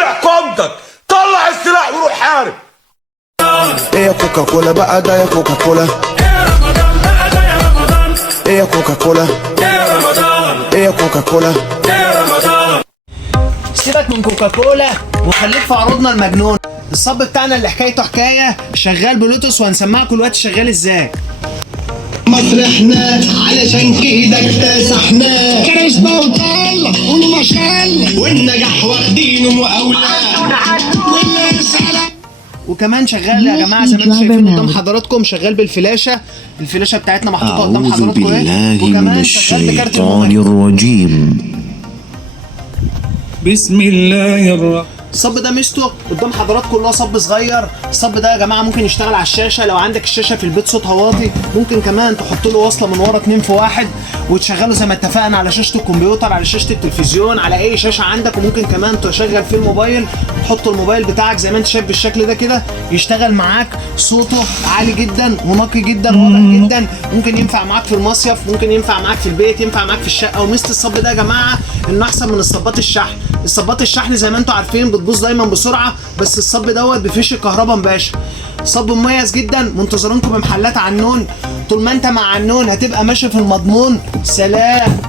لحكومتك طلع السلاح وروح حارب. ايه يا كوكا كولا بقى ده يا كوكا كولا، ايه يا كوكا كولا، ايه يا كوكا كولا. سيبك من كوكاكولا وخليك في عروضنا المجنون. الصب بتاعنا اللي حكايته حكايه شغال بلوتوث، وهنسمعكم الوقت شغال ازاي. مسرحنا علشان كده اكتسحنا كاريزما وطلة قولوا ما شاء الله، والنجاح واخدينه مقاولة والرسالة. وكمان شغال يا جماعه زي ما انتم شايفين قدام حضراتكم، شغال بالفلاشه. الفلاشه بتاعتنا محطوطه قدام حضراتكم اهي، وكمان شغال بكارت الموبايل. الرجيم. بسم الله الرحمن. الصب ده ميزته قدام حضراتكم اللي هو صب صغير. الصب ده يا جماعه ممكن يشتغل على الشاشه، لو عندك الشاشه في البيت صوتها واطي ممكن كمان تحط له وصله من ورا 2 في 1 وتشغله زي ما اتفقنا على شاشه الكمبيوتر، على شاشه التلفزيون، على اي شاشه عندك. وممكن كمان تشغل فيه الموبايل، تحط الموبايل بتاعك زي ما انت شايف بالشكل ده كده، يشتغل معاك. صوته عالي جدا ونقي جدا واضح جدا. ممكن ينفع معاك في المصيف، ممكن ينفع معاك في البيت، ينفع معاك في الشقه. وميزه الصب ده يا جماعه انه احسن من الصبات الشحن. الصبات الشحن زي ما انتم عارفين بتبوظ دايما بسرعه، بس الصب دوت بفيش الكهرباء مباشر. صب مميز جدا، منتظرينكم بمحلات عنون. طول ما انت مع عنون هتبقى ماشي في المضمون. سلام.